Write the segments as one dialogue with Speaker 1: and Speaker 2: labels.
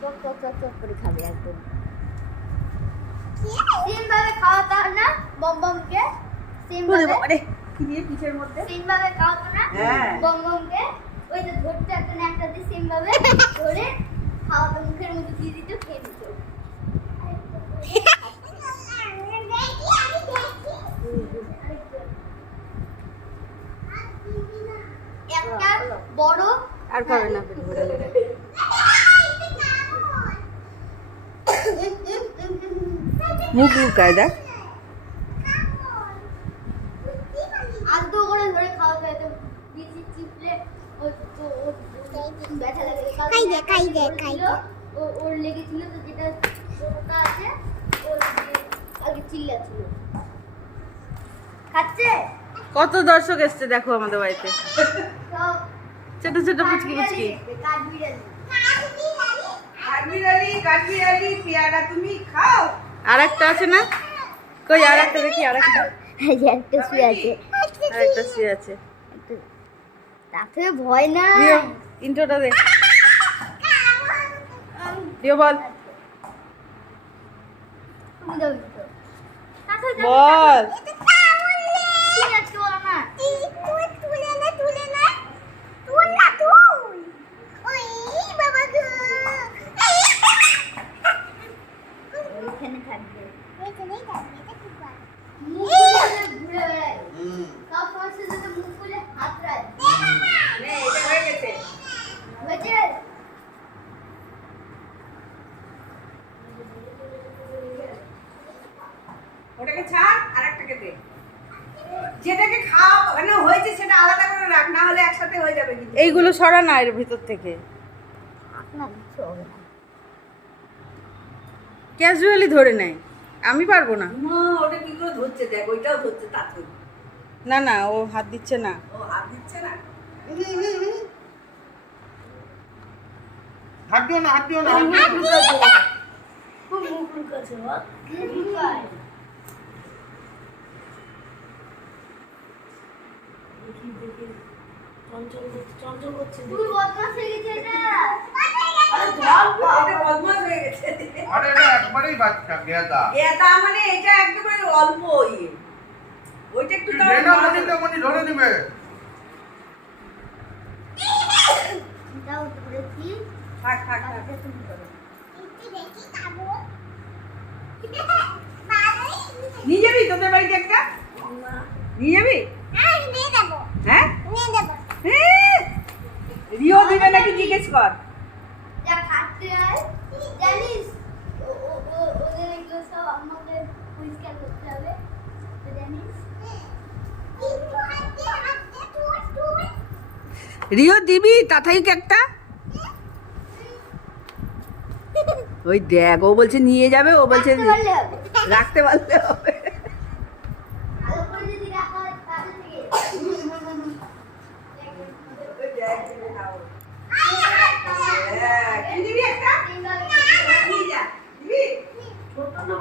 Speaker 1: চক চক চক চক করে খাবে একদম। সেম ভাবে খাওয়াতে না? বম সেম ভাবে
Speaker 2: কি দিয়ে পিঠের মধ্যে?
Speaker 1: সেম ভাবে খাওয়াতো না?
Speaker 2: হ্যাঁ।
Speaker 1: ওই যে ধরতে একটা না দিয়ে সেম ভাবে ধরে খাওয়াতো মুখের মধ্যে দিয়ে দিত খেয়ে দিত একটা বড়
Speaker 2: আর খাবে না পেট ভরে গেলে। মুখ লুকায় দেখ।
Speaker 1: ওর লেগেছিল তো যেটা ওটা আছে আগে চিল্লাছিল খাচ্ছে?
Speaker 2: কত দর্শক এসছে দেখো আমাদের বাড়িতে। ছোট ছোট পুচকি পুচকি।
Speaker 1: কাঠবিড়ালি?
Speaker 2: কাঠবিড়ালি কাঠবিড়ালি পেয়ারা তুমি খাও। আর একটা আছে না? কই আর একটা দেখি আর একটা
Speaker 1: একটা শুয়ে আছে।
Speaker 2: আর একটা শুয়ে আছে।
Speaker 1: তাতে ভয় না
Speaker 2: ইন্ট্রোটা দে। দিও বল। বল
Speaker 1: তুমি আজকে বলো না ওইখানে থাকবে মুখ খুলে ঘুরে বেড়ায় সব সময় শুধু তো মুখ খুলে হাত রায় হয়েছে
Speaker 2: ওটাকে ছাড় আর একটাকে দে। যেটাকে খাওয়া মানে হয়েছে সেটা আলাদা করে রাখ না হলে একসাথে হয়ে যাবে কিন্তু। এইগুলো সরা না এর ভিতর থেকে। ক্যাজুয়ালি ধরে নেয়। আমি পারব না।
Speaker 3: ওটা কি করে ধরছে? দেখ ওইটাও ধরছে তাতে
Speaker 2: না না ও হাত দিচ্ছে না।
Speaker 3: ও হাত দিচ্ছে না?
Speaker 4: হাত দিও না হাত দিও না। হাত দিও না।
Speaker 3: মুখ লুকাচ্ছে বল
Speaker 1: লুকায়।
Speaker 3: দেখি দেখি। চঞ্চল করছে চঞ্চল করছে
Speaker 1: তুই বদমাস হয়ে গেছে এটা।
Speaker 3: আরে এটা হয়ে
Speaker 4: একবারেই বাচ্চা গেদা।
Speaker 3: মানে এটা একেবারে অল্প ইয়ে। ওইটা একটু
Speaker 4: গেদা মনি তো মনি ধরে নিবে।
Speaker 1: চিন্তাও করেছি
Speaker 3: থাক থাক থাক।
Speaker 1: তুমি করো
Speaker 2: নিয়ে যাবি তোদের বাড়িতে একটা? নিয়ে যাবি? হ্যাঁ হ্যাঁ? রিও দিবে নাকি জিজ্ঞেস কর।
Speaker 1: হয় জানিস ওদের এগুলো সব আমাদের পরিষ্কার করতে হবে জানিস
Speaker 2: রিও দিবি? তাথাই একটা? ওই দেখ ও বলছে নিয়ে যাবে ও বলছে
Speaker 1: রাখতে পারলে হবে
Speaker 2: রাখতে পারলে হবে
Speaker 1: ভালো করে যদি রাখা হয় তাহলে থেকে
Speaker 3: হ্যাঁ কি দিবি একটা নিয়ে যা দিবি ছোট না বড়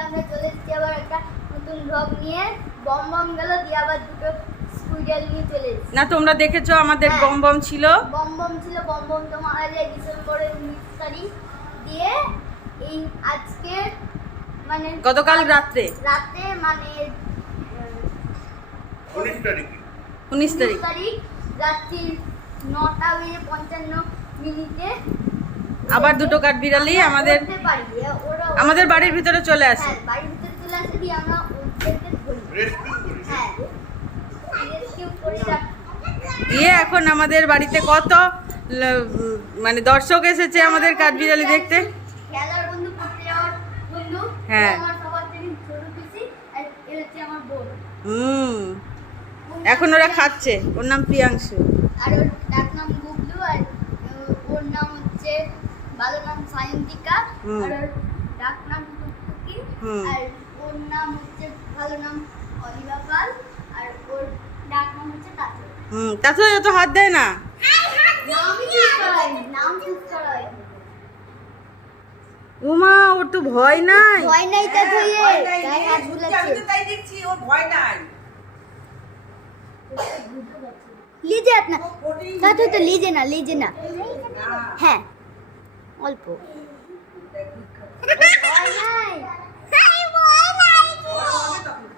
Speaker 1: আমরা চলে এসেছি আবার একটা নতুন ব্লগ নিয়ে। বম বম গেল দিয়ে আবার দুটো স্কুইডাল নিয়ে চলে এসেছি।
Speaker 2: না তোমরা দেখেছ আমাদের
Speaker 1: হ্যাঁ।
Speaker 2: বম বম ছিল?
Speaker 1: বম বম ছিল বম বম তো মারা যায় ডিসেম্বরের উনিশ তারিখ দিয়ে এই আজকে মানে
Speaker 2: গতকাল রাত্রে।
Speaker 1: রাতে মানে
Speaker 4: উনিশ তারিখে।
Speaker 2: উনিশ তারিখ।
Speaker 1: তারিখ রাত্রি নটা বেজে পঞ্চান্ন মিনিটে
Speaker 2: আবার দুটো
Speaker 1: কাঠ বিড়ালি আমাদের
Speaker 2: আমাদের বাড়ির ভিতরে চলে আসে।
Speaker 1: হ্যাঁ বাড়ির ভিতরে চলে আসে দিয়ে আমরা ওদেরকে ধরি।
Speaker 4: রেস্কিউ করি।
Speaker 1: হ্যাঁ
Speaker 2: দিয়ে এখন আমাদের বাড়িতে কত মানে দর্শক এসেছে আমাদের
Speaker 1: কাঠ বিড়ালি দেখতে।
Speaker 2: হ্যাঁ। হুম। এখন ওরা খাচ্ছে। ওর নাম প্রিয়াংশু।
Speaker 1: আর ওর ডাক নাম গুবলু আর ও- ওর নাম হচ্ছে ভালো নাম সায়ন্তিকা আর ডাক নাম টুকটুকি আর ওর নাম হচ্ছে ভালো নাম অলিভা পাল আর ওর ডাক নাম হচ্ছে
Speaker 2: হুম হাত দেয় না।
Speaker 1: নাম
Speaker 2: উমা ওর তো ভয় নাই।
Speaker 1: ভয় নাই তা ধুয়ে গায়ে হাত বুলাচ্ছে।
Speaker 3: তাই দেখছি ওর ভয় নাই।
Speaker 1: লিজে না।
Speaker 3: ও
Speaker 1: তা তো লিজে না লিজে না। হ্যাঁ। অল্প। ভয় নাই
Speaker 3: বড় হবে তখন।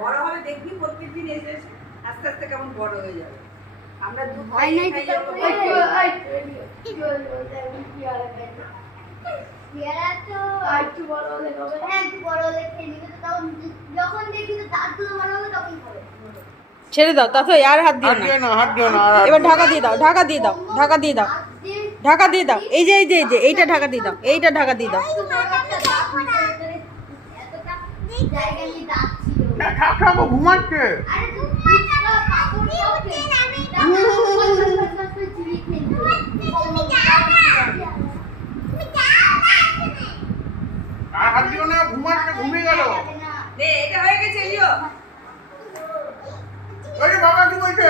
Speaker 3: বড় হবে দেখবি প্রত্যেকদিন এসে এসে আস্তে আস্তে কেমন বড় হয়ে যাবে। আমরা দুধ
Speaker 1: ভয় নাই তো তো হ্যাঁ
Speaker 2: ছেড়ে দাও তাতে আর হাত দিও না।
Speaker 4: দিও না হাত দিও না।
Speaker 2: এবার ঢাকা দিয়ে দাও ঢাকা দিয়ে দাও ঢাকা দিয়ে দাও। ঢাকা দিয়ে দাও। এই যে এই যে এই যে এইটা ঢাকা দিয়ে দাও। এইটা ঢাকা দিয়ে দাও।
Speaker 1: এত বড় একটা দাঁত ভিতরে ভিতরে এতটা জায়গা নিয়ে দাঁত ছিল
Speaker 4: না, থাক থাক ও ঘুমাচ্ছে
Speaker 1: আরে তুই পাথর পাথর আমি চিড়ি
Speaker 4: আর হাত দিও না ঘুমাচ্ছে ঘুমিয়ে গেল
Speaker 3: নে এটা হয়ে গেছে এলিও
Speaker 4: ওই বাবা কি বলছে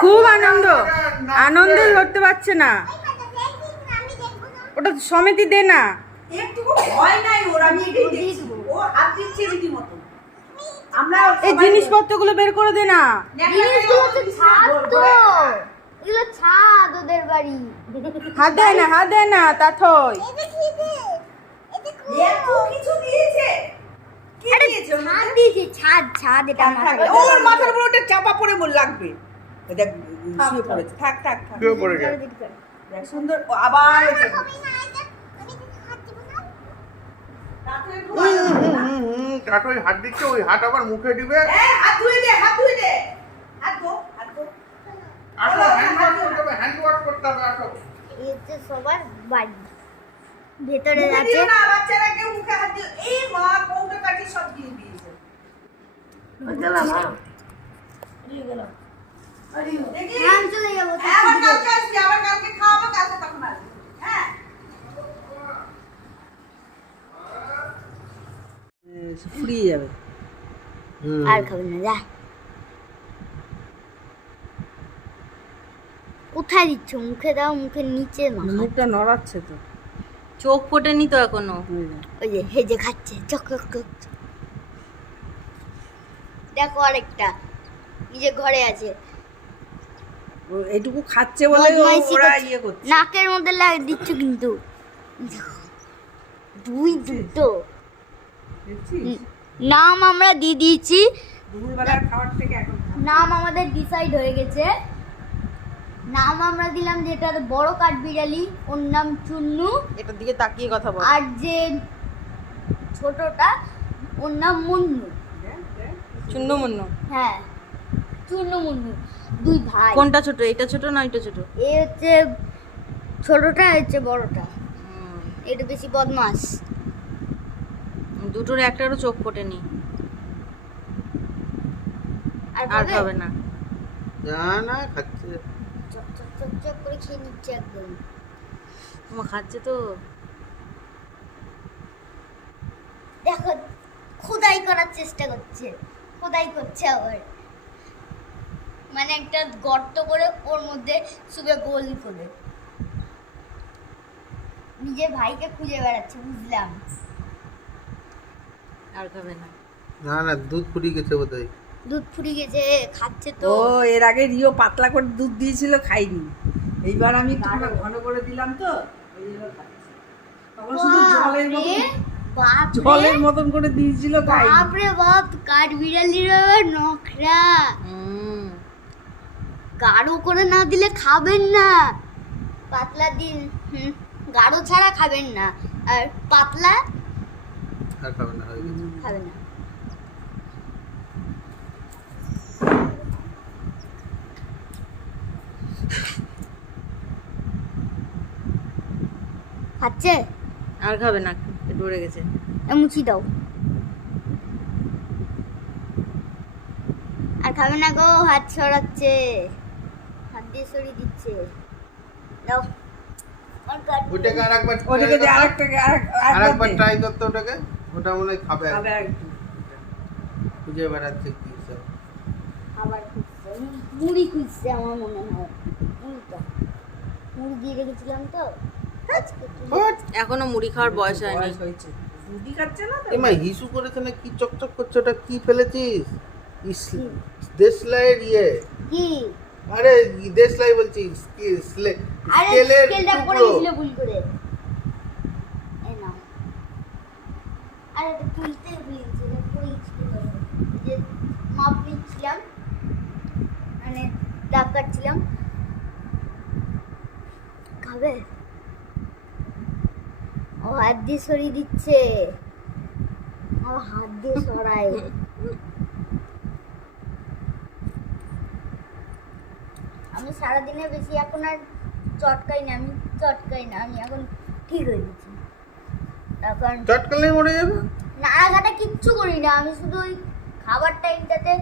Speaker 2: খুব আনন্দ। আনন্দে ধরতে পারছে না। ওটা সমিতি দে না। এই জিনিসপত্রগুলো বের করে দে না।
Speaker 1: তো তো।
Speaker 2: হাত দেয় না হাত দেয় না
Speaker 3: দিয়েছে। দিয়েছে ওর
Speaker 1: ছাদ ছাদ ছাদ এটা।
Speaker 3: ওর মাথার উপর ওটা চাপা পড়ে মোর লাগবে। দেখ শুয়ে পড়েছে। থাক থাক থাক।
Speaker 4: শুয়ে পড়ে গেছে।
Speaker 3: দেখ সুন্দর আবার এটা করছে। রাত্রে ঘুম
Speaker 4: হুম,
Speaker 3: আসে
Speaker 4: হুম,
Speaker 3: না?
Speaker 4: হুম, হুম, টাটুই হাত দিচ্ছে ওই হাত আবার মুখে দিবে।
Speaker 3: হ্যাঁ, হাত ধুয়ে দে হাত ধুয়ে দে। হাত ধো হাত ধো।
Speaker 4: আসো হ্যান্ড ওয়াশ করতে হবে হ্যান্ড ওয়াশ করতে হবে আসো।
Speaker 1: এই হচ্ছে সবার বাড়ি ভেতরে
Speaker 3: মুখে
Speaker 1: আছে।
Speaker 3: না বাচ্চারা কেউ মুখে হাত দিও। এই মা কৌটো কাটি সব দিয়ে দিয়েছে। দেখি
Speaker 1: হ্যাঁ, আমি চলে
Speaker 2: ফুরিয়ে যাবে।
Speaker 1: আর খাবে না যা। কোথায় দিচ্ছ? মুখে দাও মুখের নিচে মাখা।
Speaker 2: মুখটা নড়াচ্ছে তো। চোখ ফোটেনি তো এখনও।
Speaker 1: ওই যে হেজে খাচ্ছে। চক চক চক চক। দেখো আরেকটা। নিজের ঘরে আছে।
Speaker 2: এইটুকু খাচ্ছে বলে ওরা ইয়ে করছে।
Speaker 1: নাকের মধ্যে লাগিয়ে দিচ্ছ কিন্তু। দুই দুটো। নাম আমরা দিয়ে দিয়েছি।
Speaker 3: দুপুরবেলার খাবার থেকে এখন
Speaker 1: নাম আমাদের ডিসাইড হয়ে গেছে। নাম আমরা দিলাম যেটা বড় কাঠ বিড়ালি। ওর নাম চুন্নু।
Speaker 2: এটার দিকে তাকিয়ে কথা বল।
Speaker 1: আর যে ছোটটা ওর নাম মুন্নু।
Speaker 2: চুন্ন মুন্ন।
Speaker 1: হ্যাঁ। দুই ভাই।
Speaker 2: কোনটা ছোট? এটা ছোট না ওইটা ছোট?
Speaker 1: এ হচ্ছে ছোটটা হচ্ছে বড়টা। এটা বেশি বদমাস
Speaker 2: দুটোর একটারও চোখ ফোটেনি।
Speaker 1: আর
Speaker 2: আর
Speaker 1: খাবে?
Speaker 2: খাবে না।
Speaker 4: না না খাচ্ছে।
Speaker 1: চক চক চক চক করে খেয়ে নিচ্ছে একদম।
Speaker 2: তোমার খাচ্ছে তো।
Speaker 1: দেখো খোদাই করার চেষ্টা করছে। খোদাই করছে আবার। মানে একটা গর্ত করে ওর মধ্যে শুবে গোল করে। নিজের ভাইকে খুঁজে বেড়াচ্ছে বুঝলাম।
Speaker 2: আর খাবে না।
Speaker 4: না না দুধ ফুরিয়ে গেছে বোধ হয়
Speaker 1: দুধ ফুরিয়ে গেছে খাচ্ছে তো।
Speaker 2: ও এর আগে রিও পাতলা করে দুধ দিয়েছিল খাইনি। এইবার আমি ঘন করে দিলাম তো ওই জন্য খাচ্ছে। তখন শুধু জলের মতন জলের মতন করে দিয়েছিল খাইনি।
Speaker 1: বাপরে বাপ কাঠ বিড়ালির নখরা।
Speaker 2: হুম।
Speaker 1: গাঢ় করে না দিলে খাবেন না। পাতলা দিন গাঢ় ছাড়া খাবেন না। আর পাতলা খাবেন না খাচ্ছে?
Speaker 2: আর খাবে না ডরে গেছে।
Speaker 1: মুছি দাও। আর খাবে না গো হাত ছড়াচ্ছে। হাত দিচ্ছে। দাও আমার কাট
Speaker 4: ওইটাকে আর একবার
Speaker 2: দিয়ে আরেকটাকে আরেক
Speaker 4: আর
Speaker 2: আরেকবার
Speaker 4: ট্রাই করতে ওটাকে। ওটা মনে হয় খাবে
Speaker 2: খাবে একটু।
Speaker 4: খুঁজে বেড়াচ্ছে কি সব
Speaker 1: আবার খুঁজছে। মুড়ি খুঁজছে আমার মনে হয়। মুড়িটা। মুড়ি দিয়ে রেখেছিলাম তো। তুলে-
Speaker 2: এখনও মুড়ি খাওয়ার বয়স হয়নি। হয়েছে।
Speaker 3: রুটি খাচ্ছে না
Speaker 4: হিসু করেছে না কি চকচক করছে? ওটা কি ফেলেছিস? দেশলাইয়ের ইয়ে।
Speaker 1: কি?
Speaker 4: আরে দেশলাই বলছি স্কে- স্লে- স্কেলের
Speaker 1: স্কেলটা পড়ে। ভুল করে। এই নাও। আরে তুলতে ভুলে গেছি এটা যে মাপ নিচ্ছিলাম মানে দাগ কাটছিলাম। খাবে? ও হাত দিয়ে সরিয়ে দিচ্ছে। ও হাত দিয়ে সরায়। আমি সারাদিনে বেশি এখন আর চটকাই না আমি চটকাই না আমি এখন ঠিক হয়ে গেছি। এখন
Speaker 4: চটকালেই মরে যাবে?
Speaker 1: নাড়াঘাটা কিচ্ছু করি না আমি শুধু ওই খাবার টাইমটাতে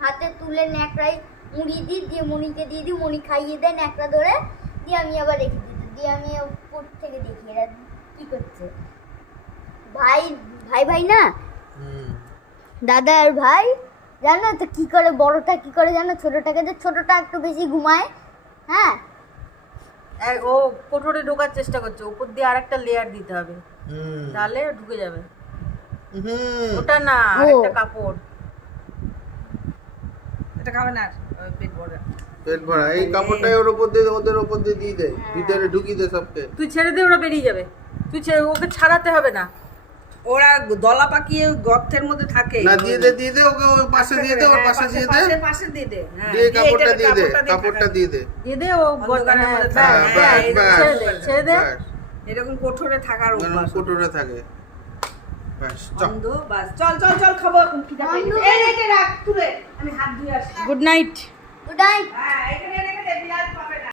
Speaker 1: হাতে তুলে ন্যাকড়াই মুড়ি দিই দিয়ে মণিকে দিয়ে দিই মণি খাইয়ে দেয় ন্যাকড়া ধরে দিয়ে আমি আবার রেখে দিই দিয়ে আমি উপর থেকে দেখি এরা কী করছে। ভাই ভাই ভাই না? দাদা আর ভাই? জানো তো কি করে বড়টা কি করে জানো? ছোটটাকে যে ছোটটা একটু বেশি ঘুমায় হ্যাঁ?
Speaker 2: ও কোঠরে ঢোকার চেষ্টা করছে উপর দিয়ে আরেকটা লেয়ার দিতে হবে।
Speaker 4: হুম।
Speaker 2: তাহলে ঢুকে যাবে।
Speaker 4: হুম।
Speaker 2: ওটা না। আরেকটা কাপড়। এটা খাবে না পেট ভরে।
Speaker 4: পেট ভরা। এই কাপড়টাই ওর উপর দিয়ে ওদের উপর দিয়ে দিয়ে দে। ভিতরে ঢুকিয়ে দে সবকে।
Speaker 2: তুই ছেড়ে দে ওরা বেরিয়ে যাবে। তুই ছেড়ে ওকে ছাড়াতে হবে না। ওরা দলা পাকিয়ে গর্তের মধ্যে থাকে।
Speaker 4: না দিয়ে দে দিয়ে দে ওকে ওর পাশে দিয়ে দে ওর পাশে দিয়ে দে।
Speaker 2: পাশে দিয়ে দে হ্যাঁ,
Speaker 4: দিয়ে কাপড়টা দিয়ে দে
Speaker 2: কাপড়টা
Speaker 4: দিয়ে দে।
Speaker 2: দিয়ে দে ও গর্তের মধ্যে
Speaker 4: হ্যাঁ,
Speaker 2: থাকে। হ্যাঁ, ছেড়ে দে ছেড়ে দে। এরকম কোঠরে থাকার
Speaker 4: ওরকম কোটরে থাকে। ব্যাস চল
Speaker 2: চল চল চল খাব এখন খিদা পেয়েছে।
Speaker 3: এই এই রাখ তুলে আমি হাত ধুয়ে আসি
Speaker 2: গুড নাইট
Speaker 1: গুড নাইট
Speaker 3: হ্যাঁ এখানে